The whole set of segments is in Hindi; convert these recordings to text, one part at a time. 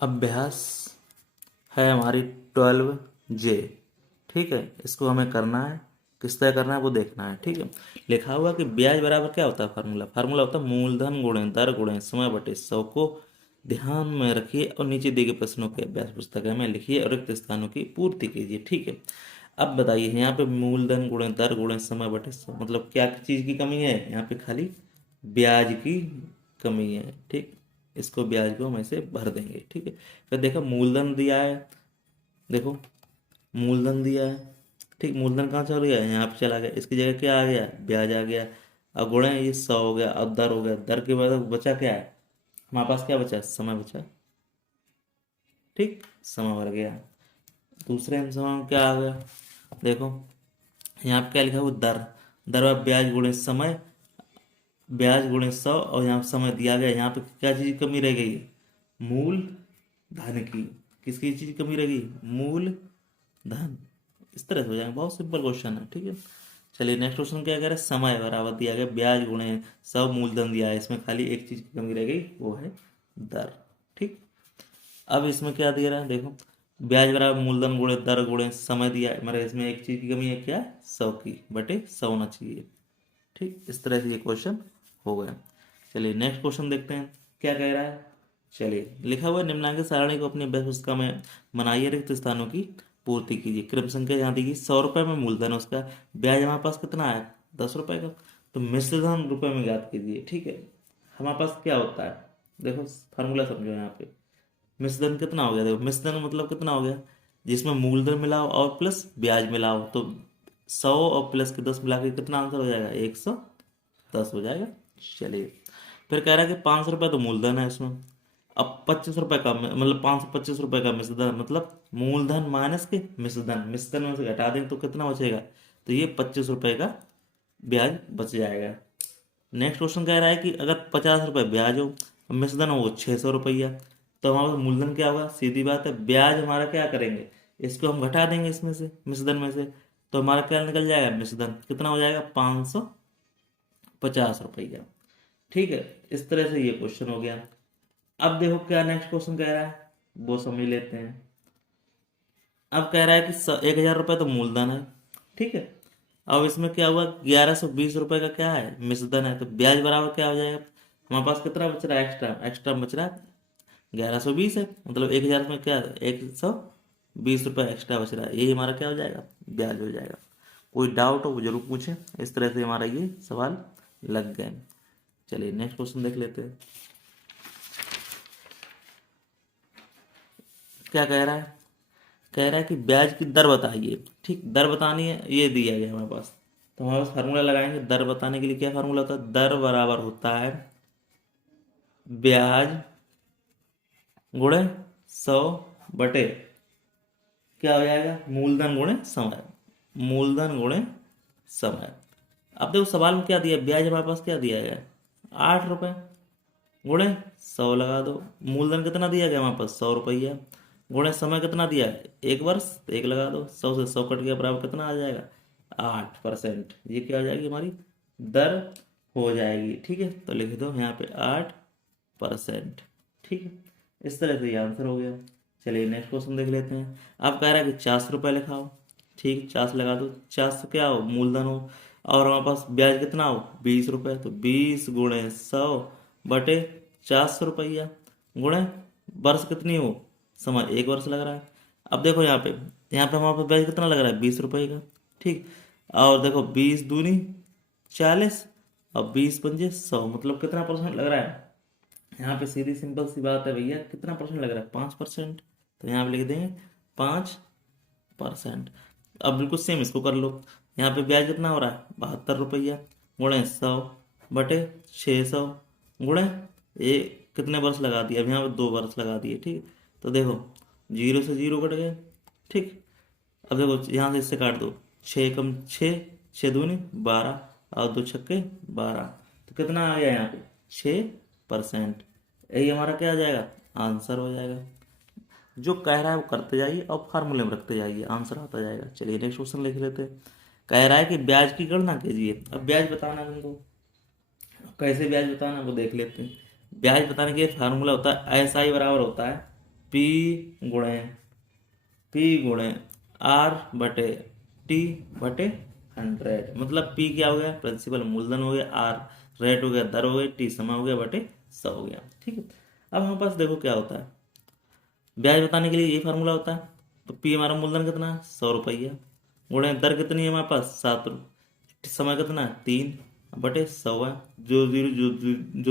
अभ्यास है हमारी 12J। ठीक है, इसको हमें करना है, किस तरह करना है वो देखना है। ठीक है, लिखा हुआ कि ब्याज बराबर क्या होता है, फार्मूला फार्मूला होता है मूलधन गुणे दर गुणे समय बटे 100 को ध्यान में रखिए और नीचे दिए गए प्रश्नों के अभ्यास पुस्तक में लिखिए और रिक्त स्थानों की पूर्ति कीजिए। ठीक है, अब बताइए यहाँ पे मूलधन गुणे दर गुणे समय बटे 100 मतलब क्या चीज़ की कमी है, यहाँ पे खाली ब्याज की कमी है। ठीक, इसको ब्याज को हम ऐसे भर देंगे। ठीक है, फिर देखो मूलधन दिया है, देखो मूलधन दिया है। ठीक, मूलधन कहाँ चल गया, यहाँ पे चला गया, इसकी जगह क्या आ गया, ब्याज आ गया। अब गुणा ये 100 हो गया, अब दर हो गया, दर के बाद बचा क्या है, हमारे पास क्या बचा, समय बचा। ठीक, समय भर गया। दूसरे हम समय में क्या आ गया, देखो यहाँ पे क्या लिखा हुआ, दर दर और ब्याज गुणे समय, ब्याज गुणे 100 और यहाँ पे समय दिया गया। यहाँ पे क्या चीज़ की कमी रह गई, मूल धन की। किसकी चीज़ की कमी रह गई, मूल धन। इस तरह से हो जाएगा, बहुत सिंपल क्वेश्चन है। ठीक है, चलिए नेक्स्ट क्वेश्चन क्या कह रहा है, समय बराबर दिया गया ब्याज गुणे 100 मूलधन दिया है, इसमें खाली एक चीज़ की कमी रह गई, वो है दर। ठीक, अब इसमें क्या दे रहा है, देखो ब्याज बराबर मूलधन गुणे दर गुणे समय दिया है, मेरे इसमें एक चीज़ की कमी है, क्या, 100 की बटे 100 होना चाहिए। ठीक, इस तरह से ये क्वेश्चन हो गया। चलिए नेक्स्ट क्वेश्चन देखते हैं क्या कह रहा है। चलिए लिखा हुआ है, निम्नांकित सारणी को अपनी अभ्यास पुस्तिका में बनाइए, रिक्त स्थानों की पूर्ति कीजिए। क्रम संख्या यहाँ दी गई, 100 रुपये में मूलधन, उसका ब्याज हमारे पास कितना है, 10 रुपये का। तो मिश्र धन रुपये में ज्ञात कीजिए। ठीक है, हमारे पास क्या होता है, देखो फार्मूला समझो यहाँ पे। मिश्र धन कितना हो गया, देखो मिश्र धन मतलब कितना हो गया, जिसमें मूलधन मिलाओ और प्लस ब्याज मिलाओ, तो 100 और प्लस के 10 मिला के कितना आंसर हो जाएगा, 110 हो जाएगा। चलिए फिर कह रहा है कि 500 रुपये तो मूलधन है इसमें, अब 25 रुपये का मतलब 525 रुपये का मिश्रधन, मतलब मूलधन माइनस के मिश्रधन, मिश्रधन में से घटा देंगे तो कितना बचेगा, तो ये 25 रुपये का ब्याज बच जाएगा। नेक्स्ट क्वेश्चन कह रहा है कि अगर 50 रुपये ब्याज हो, मिश्रधन हो 600 रुपया, तो हमारा मूलधन क्या होगा, सीधी बात है, ब्याज हमारा क्या करेंगे, इसको हम घटा देंगे इसमें से, मिश्रधन में से, तो हमारा क्या निकल जाएगा, मिश्रधन कितना हो जाएगा, 550 रुपया। ठीक है, इस तरह से ये क्वेश्चन हो गया। अब देखो क्या नेक्स्ट क्वेश्चन कह रहा है, वो समझ लेते हैं। अब कह रहा है कि 1000 रुपये तो मूलधन है। ठीक है, अब इसमें क्या हुआ, 1120 रुपये का क्या है, मिश्रधन है, तो ब्याज बराबर क्या हो जाएगा, हमारे पास कितना बच रहा है, एक्स्ट्रा एक्स्ट्रा बच रहा है 1120 है, मतलब 1000 में क्या है, 120 रुपये एक्स्ट्रा बच रहा है, यही हमारा क्या हो जाएगा, ब्याज हो जाएगा। कोई डाउट हो वो जरूर पूछें। इस तरह से हमारा ये सवाल लग गए। चलिए नेक्स्ट क्वेश्चन देख लेते हैं क्या कह रहा है, कह रहा है कि ब्याज की दर बताइए। ठीक, दर बतानी है, ये दिया गया हमारे पास, तो हमारे पास फार्मूला लगाएंगे। दर बताने के लिए क्या फार्मूला होता है, दर बराबर होता है ब्याज गुणे 100 बटे क्या हो जाएगा, मूलधन गुणे समय, मूलधन गुणे समय। अब देखो सवाल में क्या दिया, ब्याज हमारे पास क्या दिया गया, 8 रुपये, गुणे 100 लगा दो, मूलधन कितना दिया गया हमारे पास, 100 रुपया, गुणे समय कितना दिया है, 1 वर्ष, तो 1 लगा दो, 100 से 100 कट गया, बराबर कितना आ जाएगा, 8%। ये क्या हो जाएगी, हमारी दर हो जाएगी। ठीक है, तो लिख दो यहाँ पे 8%। ठीक है, इस तरह से ये आंसर हो गया। चलिए नेक्स्ट क्वेश्चन देख लेते हैं। अब कह रहा है कि 40 रुपये लिखाओ। ठीक, 40 लगा दो, 40 क्या हो, मूलधन हो, और हमारे पास ब्याज कितना हो, 20 रुपये, तो 20 गुणे 100 बटे 400 रुपया, गुणे वर्ष कितनी हो, समय 1 वर्ष लग रहा है। अब देखो यहाँ पे हमारे पास ब्याज कितना लग रहा है, 20 रुपये का। ठीक, और देखो 20 दूनी 40 और 20 पंजे 100, मतलब कितना परसेंट लग रहा है, यहाँ पे सीधी सिंपल सी बात है भैया, कितना परसेंट लग रहा है, 5%। तो यहाँ पे लिख देंगे 5%। अब बिल्कुल सेम इसको कर लो, यहाँ पे ब्याज कितना हो रहा है, 72 रुपया, गुणे 100 बटे 600, गुणे ये कितने वर्ष लगा दिए, अब यहाँ पे 2 वर्ष लगा दिए। ठीक, तो देखो 0 से 0 कट गए। ठीक, अब देखो यहाँ से इससे काट दो, 6 कम 6, 6 दूनी 12 और 2 छक्के 12, तो कितना आ गया यहाँ पे, 6%। यही हमारा क्या आ जाएगा, आंसर हो जाएगा। जो कह रहा है वो करते जाइए और फार्मूले में रखते जाइए, आंसर आता जाएगा। चलिए नेक्स्ट क्वेश्चन लिख लेते हैं। कह रहा है कि ब्याज की गणना कीजिए। अब ब्याज बताना है तुमको, कैसे ब्याज बताना है वो देख लेते हैं। ब्याज बताने के लिए फार्मूला होता है, एस आई बराबर होता है पी गुणे आर बटे टी बटे 100, मतलब पी क्या हो गया, प्रिंसिपल मूलधन हो गया, आर रेट हो गया, दर हो गई, टी समय हो गया बटे 100 हो गया। ठीक है, अब हमारे पास देखो क्या होता है, ब्याज बताने के लिए ये फार्मूला होता है। तो पी हमारा मूलधन कितना है, 100 रुपया, गुणे दर कितनी है हमारे पास, 7, समय कितना है, 3 बटे 100 है, जो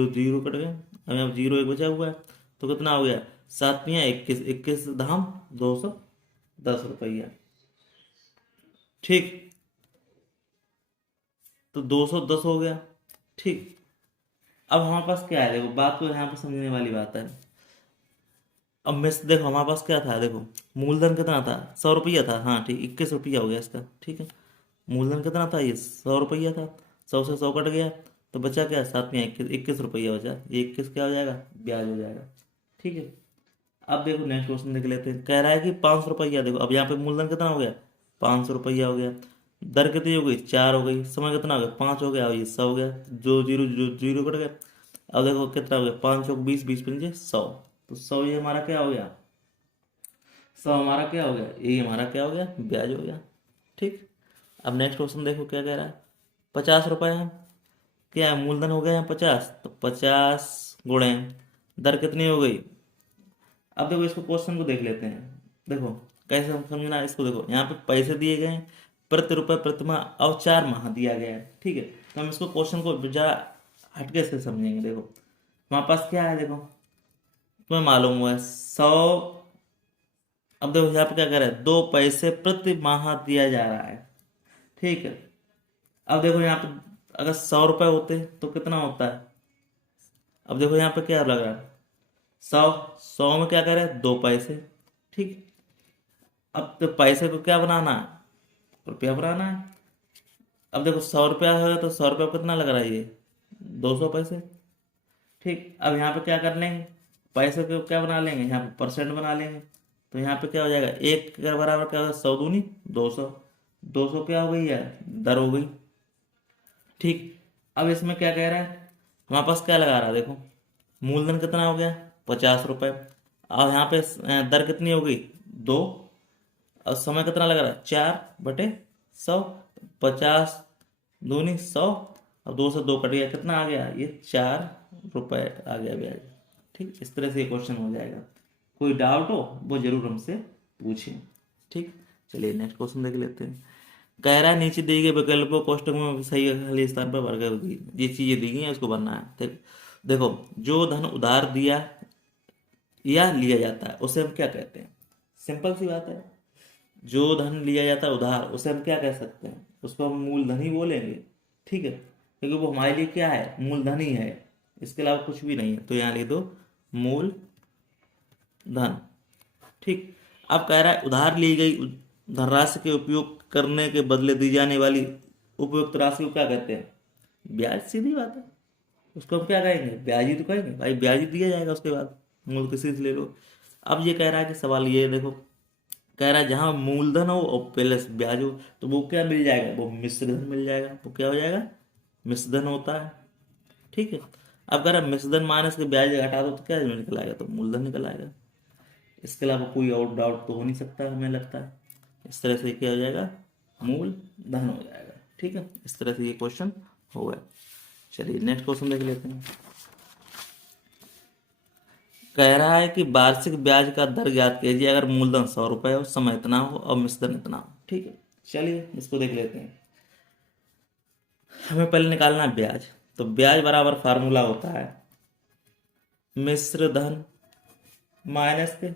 जीरो कट गए, अब यहाँ जीरो एक बचा हुआ है, तो कितना हो गया, 7 × 21, 21 धाम 210 रुपया। ठीक, तो 210 हो गया। ठीक, अब हमारे पास क्या है, देखो बात तो यहाँ पे समझने वाली बात है। अब मैं देखो हमारे पास क्या था, देखो मूलधन कितना था, 100 रुपया था, हाँ ठीक, 21 रुपया हो गया इसका। ठीक है, मूलधन कितना था, ये 100 रुपया था, 100 से 100 कट गया, तो बचा क्या, 7 × 21, 21 रुपया बचा, ये 21 क्या हो जाएगा, ब्याज हो जाएगा। ठीक है, अब देखो नेक्स्ट क्वेश्चन देख लेते हैं, कह रहा है कि 500 रुपया, देखो अब यहाँ पे मूलधन कितना हो गया, 500 रुपया हो गया, दर कितनी हो गई, 4 हो गई, समय कितना हो गया, 5 हो गया, और ये 100 हो गया, जो जीरो कट गया। अब देखो कितना हो गया, 5 × 20, 20 × 5 = 100, तो 100 ये हमारा क्या हो गया, 100 हमारा क्या हो गया, ये हमारा क्या हो गया, ब्याज हो गया। ठीक, अब नेक्स्ट क्वेश्चन देखो क्या कह रहा है, 50 रुपये है, क्या है, मूलधन हो गया यहाँ 50, तो 50 गुणे दर कितनी हो गई। अब देखो इसको क्वेश्चन को देख लेते हैं, देखो कैसे हम समझना है इसको, देखो यहाँ पे पैसे दिए गए हैं, प्रति रुपये प्रति माह और 4 माह दिया गया है। ठीक है, तो हम इसको क्वेश्चन को जरा हटके से समझेंगे। देखो हमारे पास क्या है, देखो तुम्हें मालूम हुआ है 100, अब देखो यहाँ पे क्या कह रहा है, 2 पैसे प्रति माह दिया जा रहा है। ठीक है, अब देखो यहाँ पे अगर 100 रुपये होते तो कितना होता है, अब देखो यहाँ पे क्या लग रहा है, 100 में क्या करे, 2 पैसे। ठीक, अब तो पैसे को क्या बनाना है, रुपया बनाना है। अब देखो 100 रुपया है, तो 100 रुपया कितना लग रहा है, ये 200 पैसे। ठीक, अब यहाँ पे क्या कर लेंगे, पैसे को क्या बना लेंगे, यहाँ पे परसेंट बना लेंगे, तो यहाँ पे क्या हो जाएगा, एक के बराबर क्या होगा, 100 दूनी 200, 200 क्या हो गई है, दर हो गई। ठीक, अब इसमें क्या कह रहा है, हमारे पास क्या लगा रहा है, देखो मूलधन कितना हो गया, 50 रुपये, और यहाँ पे दर कितनी हो गई, 2, और समय कितना लग रहा है, 4/100, 50 दूनी 100, और 2 से 2 कट गया, कितना आ गया, ये 4 रुपये आ गया ब्याज। ठीक, इस तरह से ये क्वेश्चन हो जाएगा। कोई डाउट हो वो जरूर हमसे पूछें। ठीक, चलिए नेक्स्ट क्वेश्चन देख लेते हैं। कह रहा है नीचे दिए गए विकल्पों कोष्टक में सही खाली स्थान पर भर गए, ये चीजें दी गई हैं, उसको भरना है। ठीक, देखो जो धन उधार दिया या लिया जाता है उसे हम क्या कहते हैं, सिंपल सी बात है, जो धन लिया जाता है उधार उसे हम क्या कह सकते हैं, उसको हम मूलधन ही बोलेंगे। ठीक है, क्योंकि वो हमारे लिए क्या है, मूलधन ही है, इसके अलावा कुछ भी नहीं है, तो यहाँ लिख दो मूल धन। ठीक, अब कह रहा है उधार ली गई धनराशि के उपयोग करने के बदले दी जाने वाली उपयुक्त राशि को क्या कहते हैं, ब्याज, सीधी बात है, उसको हम क्या कहेंगे, ब्याज ही तो कहेंगे भाई, ब्याज ही दिया जाएगा उसके बाद, मूल किसी से ले लो। अब ये कह रहा है कि सवाल ये है, देखो कह रहा है जहां मूलधन हो और प्लस ब्याज हो तो वो क्या मिल जाएगा, वो मिश्र धन मिल जाएगा, वो क्या हो जाएगा, मिश्र धन होता है। ठीक है, अब कह रहा है मिश्र धन माइनस के ब्याज घटा दो तो क्या निकल आएगा, तो मूलधन निकल आएगा। इसके अलावा कोई और डाउट तो हो नहीं सकता हमें लगता है। इस तरह से क्या हो जाएगा, मूल धन हो जाएगा। ठीक है, इस तरह से ये क्वेश्चन होगा। चलिए नेक्स्ट क्वेश्चन देख लेते हैं। कह रहा है कि वार्षिक ब्याज का दर ज्ञात कीजिए अगर मूलधन 100 रुपये हो, समय इतना हो और मिश्रधन इतना हो। ठीक है, चलिए इसको देख लेते हैं। हमें पहले निकालना है ब्याज, तो ब्याज बराबर फार्मूला होता है मिश्र धन माइनस के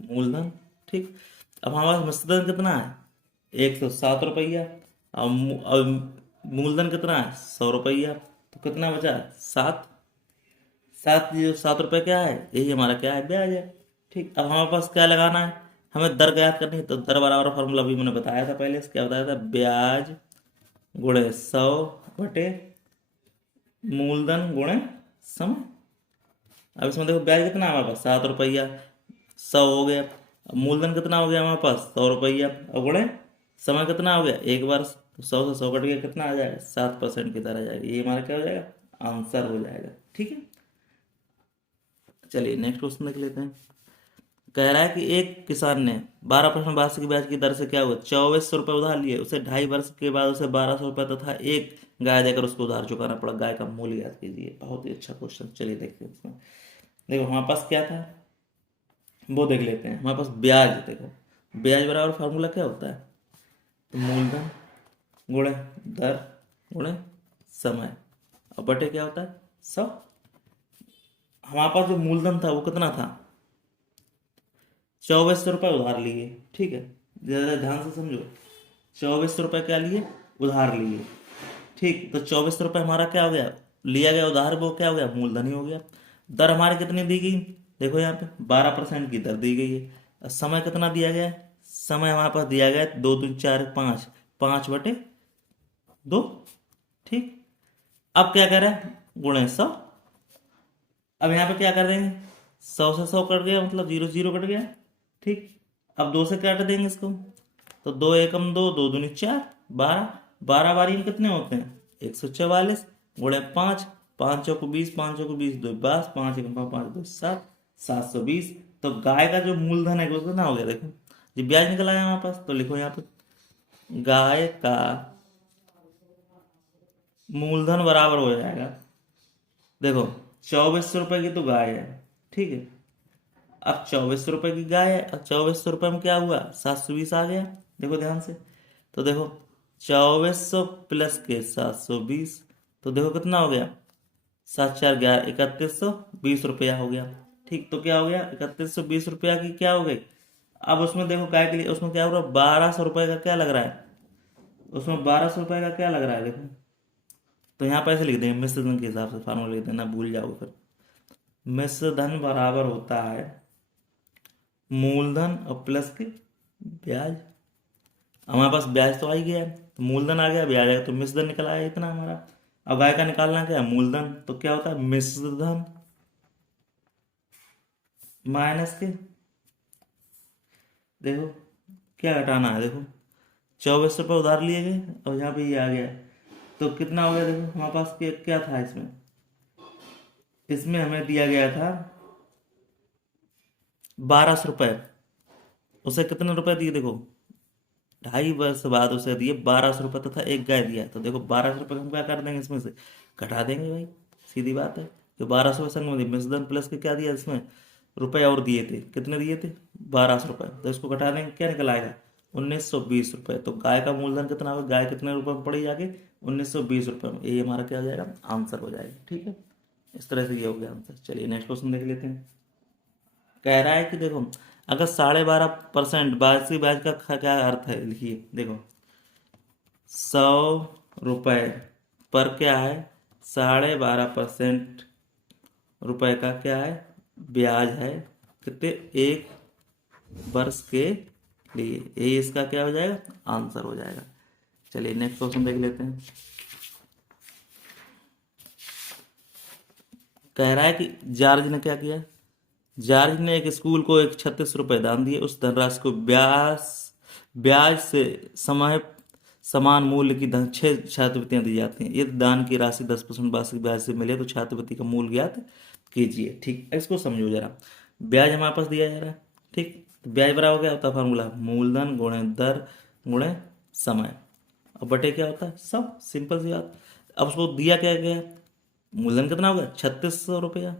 मूलधन। ठीक, अब हमारे पास मिश्रधन कितना है, 107 रुपया, और मूलधन कितना है, 100 रुपया, तो कितना बचा, 7, 7 क्या है, यही हमारा क्या है, ब्याज है। ठीक, अब हमारे पास क्या लगाना है, हमें दर ज्ञात करनी है, तो दर बराबर फार्मूला भी मैंने बताया था पहले, क्या बताया था, ब्याज गुणे 100 बटे मूलधन गुणे समय। अब इसमें देखो ब्याज कितना है हमारे पास, 7 रुपया, 100 हो गया, अब मूलधन कितना हो गया हमारे पास, 100 रुपया, और गुणे समय कितना हो गया, 1 वर्ष, तो 100 से 100 कट गया, कितना आ जाएगा, 7% की तरह आ जाएगा, ये हमारा क्या हो जाएगा, आंसर हो जाएगा। ठीक है, चलिए नेक्स्ट क्वेश्चन देख लेते हैं। कह रहा है कि एक किसान ने 12% वार्षिक ब्याज की दर से क्या हुआ 2400 रुपये उधार लिए, उसे 2.5 वर्ष के बाद उसे 1200 रुपये तथा एक गाय देकर उसको उधार चुकाना पड़ा। गाय का मूल्य याद कीजिए। बहुत ही अच्छा क्वेश्चन। चलिए देखते हैं इसमें। देखो हमारे पास क्या था वो देख लेते हैं। हमारे पास ब्याज, देखो ब्याज बराबर फार्मूला क्या होता है, तो मूलधन गुणे दर गुणे समय और बटे क्या होता है 100। हमारे पास जो मूलधन था वो कितना था 2400 रुपये उधार लिए, ठीक है, जरा ध्यान से समझो। 2400 रुपये क्या लिए उधार लिए, ठीक। तो 2400 रुपये हमारा क्या हो गया लिया गया उधार, वो क्या हो गया मूलधन ही हो गया। दर हमारी कितनी दी गई, देखो यहाँ पे 12% की दर दी गई है। और समय कितना दिया गया है, समय हमारे पास दिया गया है 2 3 4 5, 5/2, ठीक। अब क्या करें गुणे 100। अब यहाँ पे क्या कर देंगे 100 से 100 कट गया, मतलब 0 0 कट गया, ठीक। अब 2 से काट देंगे इसको, तो 2 एकम 2, 2 दूनी 4, 12, 12 बारी में कितने होते हैं 144 गुणे 5, 5 चौको 20, 5 चौको 20, 2 22, 5 एकम 5, 2 7, 720। तो गाय का जो मूलधन है वो कितना हो गया, देखो जी ब्याज निकल आया हमारे पास, तो लिखो यहाँ पे गाय का मूलधन बराबर हो जाएगा, देखो 2400 रुपये की तो गाय है, ठीक है। अब 2400 रुपये की गाय है, अब 2400 रुपये में क्या हुआ 720 आ गया, देखो ध्यान से। तो देखो 2400 प्लस के 720, तो देखो कितना हो गया 7 4 11, 3120 रुपया हो गया, ठीक। तो क्या हो गया 3120 रुपया की क्या हो गई। अब उसमें देखो गाय के लिए उसमें क्या हो रहा है 1200 रुपये का क्या लग रहा है, उसमें 1200 रुपये का क्या लग रहा है, देखो। तो यहाँ पर ऐसे लिख देंगे मिश्र धन के हिसाब से फार्मूला लिख देना, भूल जाओगे फिर। मिश्र धन बराबर होता है मूलधन और प्लस के ब्याज। हमारे पास ब्याज तो आ ही गया है, तो मूलधन आ गया, ब्याज आया, तो मिश्र धन निकल आया इतना हमारा। अब गाय का निकालना क्या है मूलधन, तो क्या होता है मिश्र धन माइनस के, देखो क्या घटाना है, देखो 2400 रुपये उधार लिए गए और यहाँ पे ये आ गया, तो कितना हो गया, देखो हमारे पास क्या था इसमें, इसमें हमें दिया गया था 1200 रुपये, उसे कितने रुपए दिए, देखो 2.5 वर्ष बाद उसे दिए 1200 रुपये तथा एक गाय दिया। तो देखो 1200 रुपये हम क्या कर देंगे इसमें से घटा देंगे भाई, सीधी बात है। तो 1200 संग में मिश्रधन प्लस के क्या दिया इसमें रुपए और दिए थे, कितने दिए थे 1200 रुपये, तो इसको घटा देंगे क्या निकल आएगा 1920 रुपये। तो गाय का मूलधन कितना होगा, गाय कितने रुपए में पड़ी जाके 1920 रुपये में, ये हमारा क्या हो जाएगा आंसर हो जाएगा, ठीक है। इस तरह से ये हो गया आंसर। चलिए नेक्स्ट क्वेश्चन देख लेते हैं। कह रहा है कि देखो अगर 12.5% वार्षिक ब्याज का क्या अर्थ है, लिखिए देखो 100 रुपये पर क्या है 12.5% रुपए का क्या है ब्याज है, कितने 1 वर्ष के लिए, ये इसका क्या हो जाएगा आंसर हो जाएगा। चलिए नेक्स्ट क्वेश्चन देख लेते हैं। कह रहा है कि जॉर्ज ने क्या किया, जॉर्ज ने एक स्कूल को 36 रुपये दान दिए, उस धनराशि को ब्याज ब्याज से समय समान मूल्य की धन 6 छात्रवृत्तियां दी जाती हैं। यदि दान की राशि 10% वार्षिक ब्याज से मिले तो छात्रवृत्ति का मूल्य ज्ञात कीजिए, ठीक। इसको समझो जरा, ब्याज हमारे पास दिया जा रहा है, ठीक। तो ब्याज बराबर क्या होता है फार्मूला मूलधन गुणे दर गुणे समय और बटे क्या होता है सब, सिंपल सी बात। अब उसको दिया क्या गया, मूलधन कितना होगा 3600 रुपया,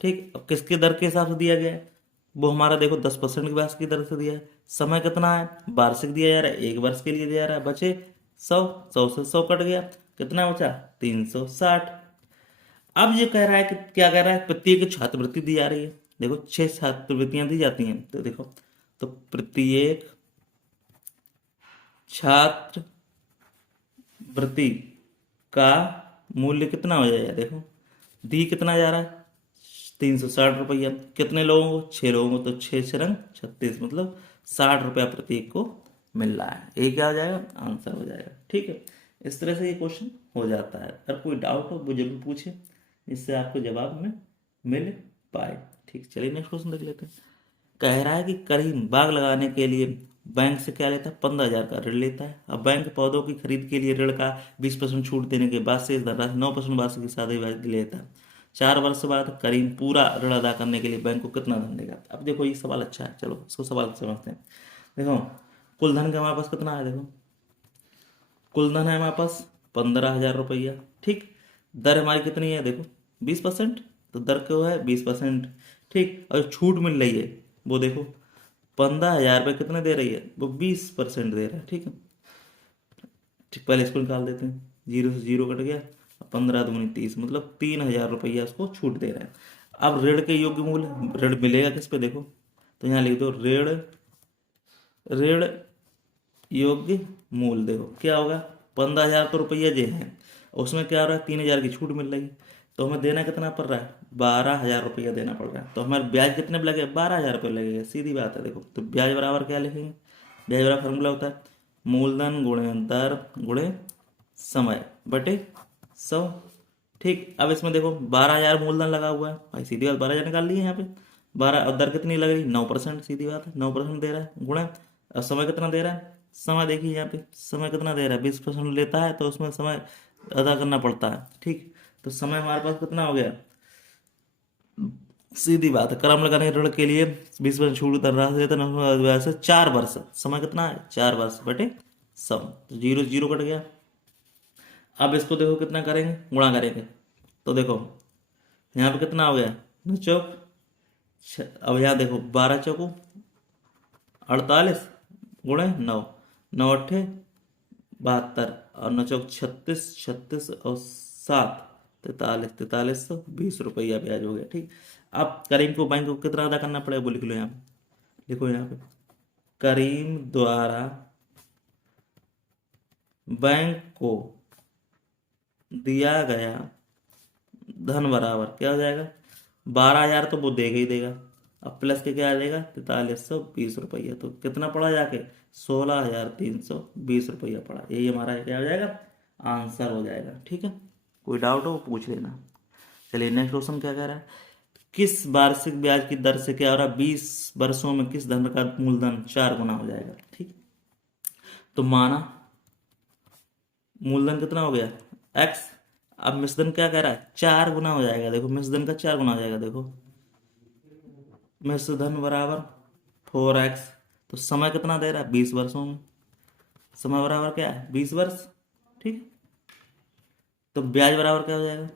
ठीक। अब किसके दर के हिसाब से दिया गया है, वो हमारा देखो 10% की ब्याज की दर से दिया है। समय कितना है वार्षिक दिया जा रहा है, 1 वर्ष के लिए दिया जा रहा है, बचे 100, 100 से 100 कट गया, कितना बचा 360। अब ये कह रहा है कि क्या कह रहा है प्रत्येक छात्रवृत्ति दी जा रही है, देखो 6 छात्रवृत्तियां दी जाती हैं, तो देखो तो प्रत्येक छात्रवृत्ति का मूल्य कितना हो जाएगा, देखो दी कितना जा रहा है 360 रुपया, कितने लोगों को 6 लोगों को, तो 6 6 36 मतलब 60 रुपया प्रत्येक को मिल रहा है, ये क्या हो जाएगा आंसर हो जाएगा, ठीक है। इस तरह से ये क्वेश्चन हो जाता है। अगर कोई डाउट हो वो जरूर पूछे, जिससे आपको जवाब में मिल पाए, ठीक। चलिए नेक्स्ट क्वेश्चन देख लेते हैं। कह रहा है कि करीम बाग लगाने के लिए बैंक से क्या लेता है 15,000 का ऋण लेता है। अब बैंक पौधों की खरीद के लिए ऋण का 20% छूट देने के बाद से धनराशि 9% वार्षिक के साथ ही ब्याज लेता है। 4 वर्ष बाद करीम पूरा ऋण अदा करने के लिए बैंक को कितना धन देगा। अब देखो ये सवाल अच्छा है, चलो इसको सवाल समझते हैं। देखो कुल धन का हमारे पास कितना है, देखो कुल धन है हमारे पास 15,000 रुपया, ठीक। दर हमारी कितनी है, देखो 20%, तो दर क्यों है 20%, ठीक। और छूट मिल रही है वो देखो 15,000 रुपये कितने दे रही है, वो 20% दे रहा है, ठीक है। ठीक, पहले इसको निकाल देते हैं, 0 से 0 कट गया, 15 दूनी 30, मतलब 3,000 रुपया उसको छूट दे रहा है। अब ऋण के योग्य मूल्य, ऋण मिलेगा किस पे, देखो तो यहाँ लिख दो ऋण ऋण योग्य मूल्य, देखो क्या होगा 15,000 तो रुपया जो है, उसमें क्या हो रहा है 3,000 की छूट मिल रही है, तो हमें देना कितना पड़ रहा है 12,000 रुपया देना पड़ रहा है। तो हमारे ब्याज कितने पे लगेगा 12,000 रुपये लगेगा, सीधी बात है। देखो तो ब्याज बराबर क्या लिखेंगे, ब्याज बराबर फॉर्मूला होता है मूलधन गुणे दर गुणे समय बटे 100, ठीक। अब इसमें देखो 12,000 मूलधन लगा हुआ है भाई, सीधी बात 12,000 निकाल लिए यहाँ पे, 12 और दर कितनी लग रही 9%, सीधी बात है 9% दे रहा है, गुणा और समय कितना दे रहा है, समय देखिए यहाँ पे समय कितना दे रहा है 20% लेता है, तो उसमें समय अदा करना पड़ता है, ठीक। तो समय हमारे पास कितना हो गया, सीधी बात है क्रम लगाने ऋण के लिए 20% छूट धनराशि देता वैसे 4 वर्ष, समय कितना है 4 वर्ष बटे 100, तो 0 0 कट गया। अब इसको देखो कितना करेंगे, गुणा करेंगे, तो देखो यहाँ पे कितना हो गया 9 चौक अब यहाँ देखो 12 चौको 48 गुणे 9, 9 अट्ठे 72 और 9 चौक 36, 36 और 7 43,4320 रुपया ब्याज हो गया, ठीक। अब करीम को बैंक को कितना अदा करना पड़ेगा वो लिख लो यहाँ पे, लिखो यहाँ पे करीम द्वारा बैंक को दिया गया धन बराबर क्या हो जाएगा 12,000 तो वो देगा ही देगा, अब प्लस के क्या आ जाएगा 4,320 रुपया, तो कितना पड़ा जाके 16,320 रुपया पड़ा, यही हमारा क्या हो जाएगा आंसर हो जाएगा, ठीक है। कोई डाउट हो पूछ लेना। चलिए नेक्स्ट क्वेश्चन क्या कह रहा है, किस वार्षिक ब्याज की दर से क्या हो रहा है 20 वर्षों में किस धन का मूलधन 4 गुना हो जाएगा, ठीक। तो माना मूलधन कितना हो गया x, अब मिश्रधन क्या कह रहा है 4 गुना हो जाएगा, देखो मिश्रधन का 4 गुना हो जाएगा, देखो मिश्रधन बराबर 4x, तो समय कितना दे रहा है 20 वर्षों में, समय बराबर क्या है 20 वर्ष, ठीक। तो ब्याज बराबर क्या हो जाएगा,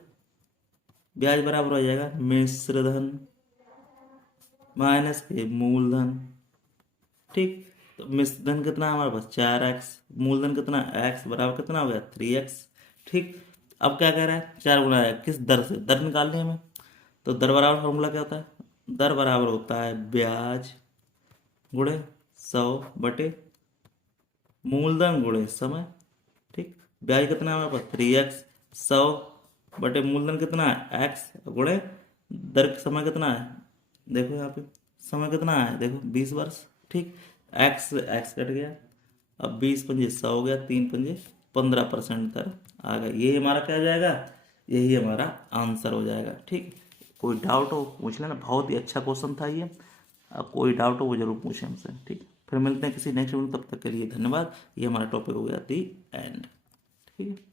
ब्याज बराबर हो जाएगा मिश्रधन माइनस के मूलधन, ठीक। तो मिश्रधन कितना है हमारे पास 4x, मूलधन कितना x बराबर कितना हो गया 3x, ठीक। अब क्या कह रहा है 4 गुना है किस दर से, दर निकालनी है हमें, तो दर बराबर फॉर्मूला क्या होता है, दर बराबर होता है ब्याज गुणे 100 बटे मूलधन गुणे समय, ठीक। ब्याज कितना है हमारे पास 3x, 100 बटे मूलधन कितना है x गुणे दर समय कितना है, देखो यहाँ पे समय कितना है देखो 20 वर्ष, ठीक। x कट गया, अब 20 पंजे 100 हो गया, 3 पंजे 15% दर आ गया, ये हमारा क्या हो जाएगा, यही हमारा आंसर हो जाएगा, ठीक। कोई डाउट हो पूछ लेना, बहुत ही अच्छा क्वेश्चन था ये, अब कोई डाउट हो वो जरूर पूछें हमसे, ठीक। फिर मिलते हैं किसी नेक्स्ट वीडियो, तब तक के लिए धन्यवाद। ये हमारा टॉपिक हो गया दी एंड, ठीक है।